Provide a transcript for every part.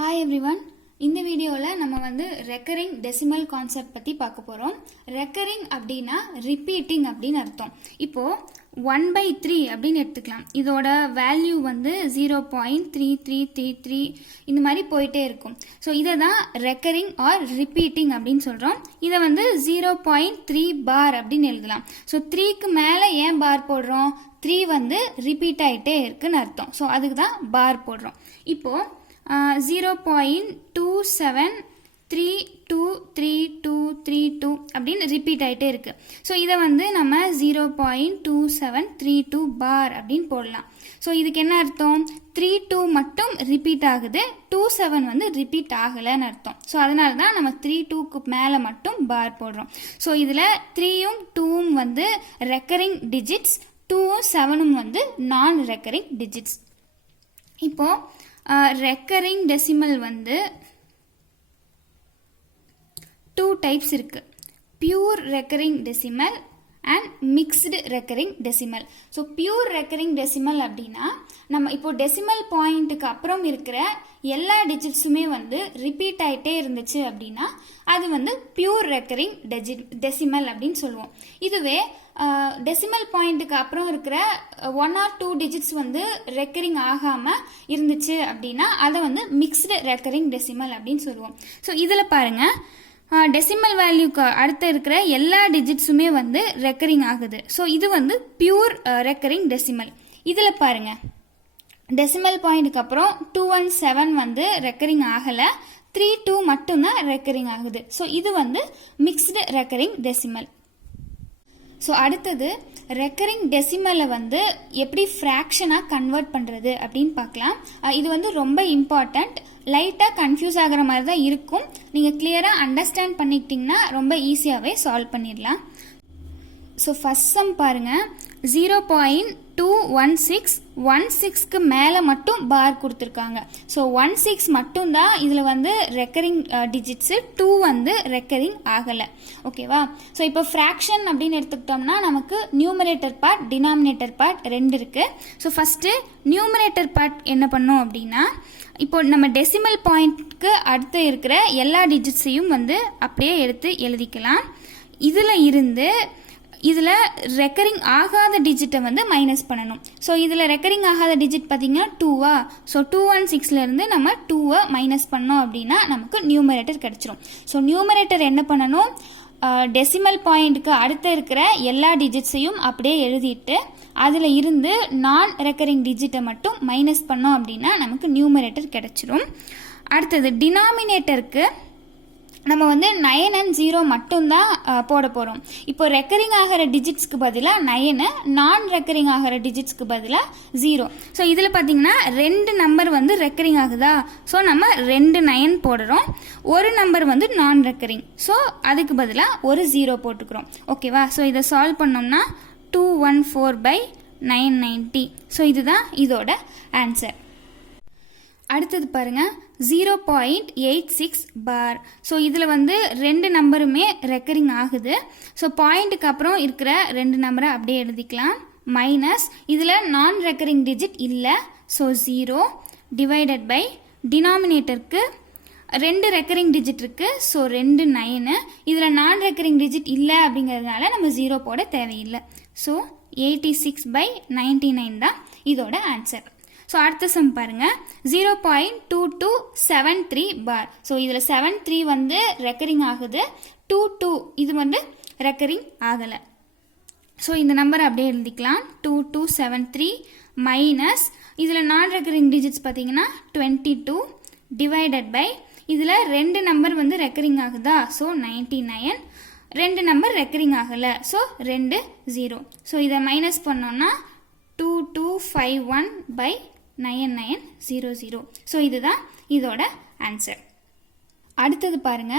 Hi everyone. இந்த வீடியோவில் நம்ம ரெக்கரிங் டெசிமல் கான்செப்ட் பற்றி பார்க்க போகிறோம். ரெக்கரிங் அப்படின்னா ரிப்பீட்டிங் அப்படின்னு அர்த்தம். இப்போது 1/3 அப்படின்னு எடுத்துக்கலாம். இதோட வேல்யூ 0.3333 இந்த மாதிரி போயிட்டே இருக்கும். ஸோ இதை தான் ரெக்கரிங் ஆர் ரிப்பீட்டிங் அப்படின்னு சொல்கிறோம். இதை 0.3 பார் அப்படின்னு எழுதலாம். ஸோ 3க்கு மேலே ஏன் பார் போடுறோம்? 3 ரிப்பீட் ஆகிட்டே இருக்குன்னு அர்த்தம். ஸோ அதுக்கு தான் பார் போடுறோம். இப்போது 0.27323232 அப்படின்னு ரிப்பீட் ஆகிட்டே இருக்கு. ஸோ இதை நம்ம 0.2732 பார் அப்படின்னு போடலாம். ஸோ இதுக்கு என்ன அர்த்தம்? 32 மட்டும் ரிப்பீட் ஆகுது, 27 ரிப்பீட் ஆகலைன்னு அர்த்தம். ஸோ அதனால தான் நம்ம 32க்கு மேலே மட்டும் பார் போடுறோம். ஸோ இதில் 3யும் 2ம் ரெக்கரிங் டிஜிட்ஸ், 2ம் 7ம் நான் ரெக்கரிங் டிஜிட்ஸ். இப்போ ரெக்கரிங் டெசிமல் 2 டைப்ஸ் இருக்கு. Pure recurring decimal and mixed recurring decimal. So pure recurring decimal அப்படின்னா நம்ம இப்போ டெசிமல் பாயிண்ட்டுக்கு அப்புறம் இருக்கிற எல்லா டிஜிட்ஸுமே ரிப்பீட் ஆகிட்டே இருந்துச்சு அப்படின்னா அது பியூர் ரெக்கரிங் டெசிமல் அப்படின்னு சொல்லுவோம். இதுவே டெசிமல் பாயிண்ட்டுக்கு அப்புறம் இருக்கிற 1 or 2 டிஜிட்ஸ் ரெக்கரிங் ஆகாமல் இருந்துச்சு அப்படின்னா அதை மிக்ஸ்டு ரெக்கரிங் டெசிமல் அப்படின்னு சொல்லுவோம். ஸோ இதில் பாருங்கள், டெசிமல் வேல்யூக்கு அடுத்து இருக்கிற எல்லா டிஜிட்ஸுமே ரெக்கரிங் ஆகுது. ஸோ இது பியூர் ரெக்கரிங் டெசிமல். இதில் பாருங்க, டெசிமல் பாயிண்ட்டுக்கு அப்புறம் 217 ரெக்கரிங் ஆகலை, 32 மட்டும்தான் ரெக்கரிங் ஆகுது. ஸோ இது மிக்ஸ்டு ரெக்கரிங் டெசிமல். ஸோ அடுத்தது ரெக்கரிங் டெசிமலை எப்படி ஃப்ராக்ஷனாக கன்வெர்ட் பண்ணுறது அப்படின்னு பார்க்கலாம். இது ரொம்ப இம்பார்ட்டண்ட். லைட்டாக கன்ஃபியூஸ் ஆகிற மாதிரி தான் இருக்கும். நீங்கள் கிளியராக அண்டர்ஸ்டாண்ட் பண்ணிக்கிட்டிங்கன்னா ரொம்ப ஈஸியாகவே சால்வ் பண்ணிடலாம். ஸோ ஃபஸ்ட் சம் பாருங்கள், 0.21616க்கு மேலே மட்டும் பார் கொடுத்துருக்காங்க. ஸோ 16 மட்டும்தான் இதில் ரெக்கரிங் டிஜிட்ஸு, 2 ரெக்கரிங் ஆகலை. ஓகேவா? ஸோ இப்போ ஃப்ராக்ஷன் அப்படின்னு எடுத்துக்கிட்டோம்னா நமக்கு நியூமரேட்டர் பார்ட், டினாமினேட்டர் பார்ட் 2 இருக்குது. ஸோ ஃபஸ்ட்டு நியூமரேட்டர் பார்ட் என்ன பண்ணோம் அப்படின்னா, இப்போ நம்ம டெசிமல் பாயிண்ட்க்கு அடுத்து இருக்கிற எல்லா டிஜிட்ஸையும் அப்படியே எடுத்து எழுதிக்கலாம். இதில் ரெக்கரிங் ஆகாத டிஜிட்டை மைனஸ் பண்ணணும். ஸோ இதில் ரெக்கரிங் ஆகாத டிஜிட் பார்த்தீங்கன்னா 2வா? ஸோ 216லேருந்து நம்ம 2வை மைனஸ் பண்ணோம் அப்படின்னா நமக்கு நியூமரேட்டர் கிடச்சிரும். ஸோ நியூமரேட்டர் என்ன பண்ணணும்? டெசிமல் பாயிண்ட்டுக்கு அடுத்து இருக்கிற எல்லா டிஜிட்ஸையும் அப்படியே எழுதிட்டு அதில் இருந்து நான் ரெக்கரிங் டிஜிட்டை மட்டும் மைனஸ் பண்ணோம் அப்படின்னா நமக்கு நியூமரேட்டர் கிடச்சிரும். அடுத்தது டினாமினேட்டருக்கு நம்ம 9 and 0 மட்டும்தான் போட போகிறோம். இப்போ ரெக்கரிங் ஆகிற டிஜிட்ஸ்க்கு பதிலாக 9, நான் ரெக்கரிங் ஆகிற டிஜிட்ஸ்க்கு பதிலாக 0. ஸோ இதில் பார்த்தீங்கன்னா 2 நம்பர் ரெக்கரிங் ஆகுதா? ஸோ நம்ம 2 9 போடுறோம். ஒரு நம்பர் நான் ரெக்கரிங். ஸோ அதுக்கு பதிலாக ஒரு 0 போட்டுக்கிறோம். ஓகேவா? ஸோ இதை சால்வ் பண்ணோம்னா 214/990. ஸோ இதுதான் இதோட ஆன்சர். அடுத்தது பாருங்க, 0.86 பார். ஸோ இதில் 2 நம்பருமே ரெக்கரிங் ஆகுது. ஸோ பாயிண்ட்டுக்கு அப்புறம் இருக்கிற 2 நம்பரை அப்படியே எழுதிக்கலாம். மைனஸ் இதில் நான் ரெக்கரிங் டிஜிட் இல்லை. ஸோ 0 டிவைடட் பை டினாமினேட்டருக்கு 2 ரெக்கரிங் டிஜிட் இருக்குது. ஸோ 2 9. இதில் நான் ரெக்கரிங் டிஜிட் இல்லை அப்படிங்கிறதுனால நம்ம 0 போட தேவையில்லை. ஸோ 86/99 தான் இதோட ஆன்சர். ஸோ அடுத்த சம் பாருங்க, 0.2273 பார். ஸோ இதில் 73 ரெக்கரிங் ஆகுது, 22 இது ரெக்கரிங் ஆகலை. ஸோ இந்த நம்பரை அப்படியே எழுதிக்கலாம். 2273 மைனஸ் இதில் நான் ரெக்கரிங் டிஜிட்ஸ் பார்த்தீங்கன்னா 22 டிவைடட் பை இதில் 2 நம்பர் ரெக்கரிங் ஆகுதா? ஸோ 99. 2 நம்பர் ரெக்கரிங் ஆகலை. ஸோ 2 0. ஸோ இதை மைனஸ் பண்ணோன்னா 2251/9900. ஸோ இதுதான் இதோட ஆன்சர். அடுத்தது பாருங்க,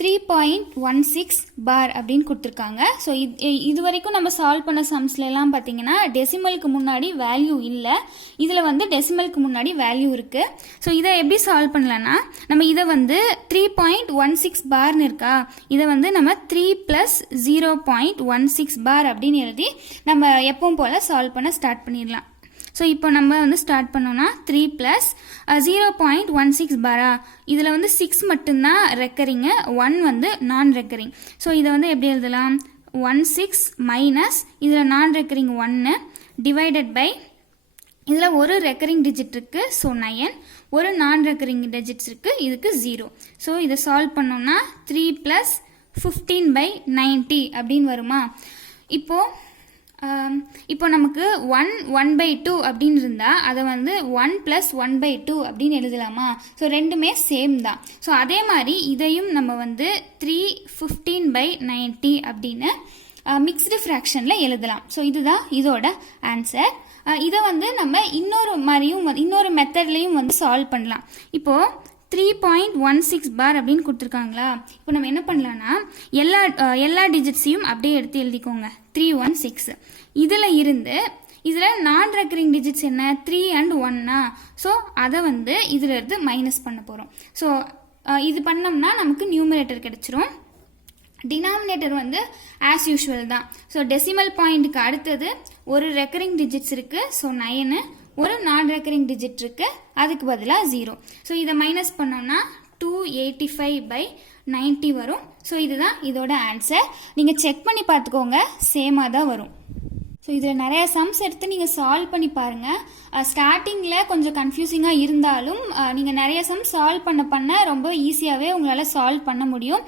3.16 பார் அப்படின்னு கொடுத்துருக்காங்க. ஸோ இது வரைக்கும் நம்ம சால்வ் பண்ண சம்ஸ்லாம் பார்த்தீங்கன்னா டெசிமலுக்கு முன்னாடி வேல்யூ இல்லை. இதில் டெசிமலுக்கு முன்னாடி வேல்யூ இருக்குது. ஸோ இதை எப்படி சால்வ் பண்ணலான்னா, நம்ம இதை 3.16 பார்னு இருக்கா, இதை நம்ம 3 + 0.16 பார் அப்படின்னு எழுதி நம்ம எப்பவும் போல் சால்வ் பண்ண ஸ்டார்ட் பண்ணிடலாம். ஸோ இப்போ நம்ம வந்து ஸ்டார்ட் பண்ணோம்னா 3 ப்ளஸ் 0.16 பாரா, இதில் வந்து 6 மட்டும்தான் ரெக்கரிங்கு, 1 வந்து நான் ரெக்கரிங். ஸோ இதை வந்து எப்படி எழுதலாம், 16 மைனஸ் இதில் நான் ரெக்கரிங் 1 டிவைடட் பை இதில் ஒரு ரெக்கரிங் டிஜிட் இருக்குது, ஸோ 9, ஒரு நான் ரெக்கரிங் டிஜிட்ஸ் இருக்குது, இதுக்கு 0. ஸோ இதை சால்வ் பண்ணோம்னா 3 ப்ளஸ் 15/90 அப்படின்னு வருமா. இப்போ நமக்கு 1/2 அப்படின்னு இருந்தால் அதை வந்து 1 + 1/2 அப்படின்னு எழுதலாமா. ஸோ ரெண்டுமே சேம் தான். ஸோ அதே மாதிரி இதையும் நம்ம வந்து 3 15/90 அப்படின்னு மிக்ஸ்டு ஃப்ராக்ஷனில் எழுதலாம். ஸோ இதுதான் இதோட ஆன்சர். இதை வந்து நம்ம இன்னொரு மெத்தட்லையும் வந்து சால்வ் பண்ணலாம். இப்போது 3.16 பார் அப்படின்னு கொடுத்துருக்காங்களா. இப்போ நம்ம என்ன பண்ணலான்னா எல்லா டிஜிட்ஸையும் அப்படியே எடுத்து எழுதிக்கோங்க. 316 இதில் நான் ரெக்கரிங் டிஜிட்ஸ் என்ன, 3 and 1. ஸோ அதை வந்து இதில் இருந்து மைனஸ் பண்ண போகிறோம். ஸோ இது பண்ணோம்னா நமக்கு நியூமரேட்டர் கிடைச்சிரும். டினாமினேட்டர் வந்து ஆஸ் யூஷுவல் தான். ஸோ டெசிமல் பாயிண்ட்டுக்கு அடுத்தது ஒரு ரெக்கரிங் டிஜிட்ஸ் இருக்குது, ஸோ 9, ஒரு நான் ரெக்கரிங் டிஜிட் இருக்குது, அதுக்கு பதிலாக 0. ஸோ இதை மைனஸ் பண்ணோம்னா 285/90 வரும். ஸோ இதுதான் இதோட ஆன்சர். நீங்கள் செக் பண்ணி பார்த்துக்கோங்க, சேமாக தான் வரும். ஸோ இதில் நிறைய சம்ஸ் எடுத்து நீங்கள் சால்வ் பண்ணி பாருங்கள். ஸ்டார்டிங்கில் கொஞ்சம் கன்ஃபியூசிங்காக இருந்தாலும் நீங்கள் நிறைய சம்ஸ் சால்வ் பண்ண ரொம்ப ஈஸியாகவே உங்களால் சால்வ் பண்ண முடியும்.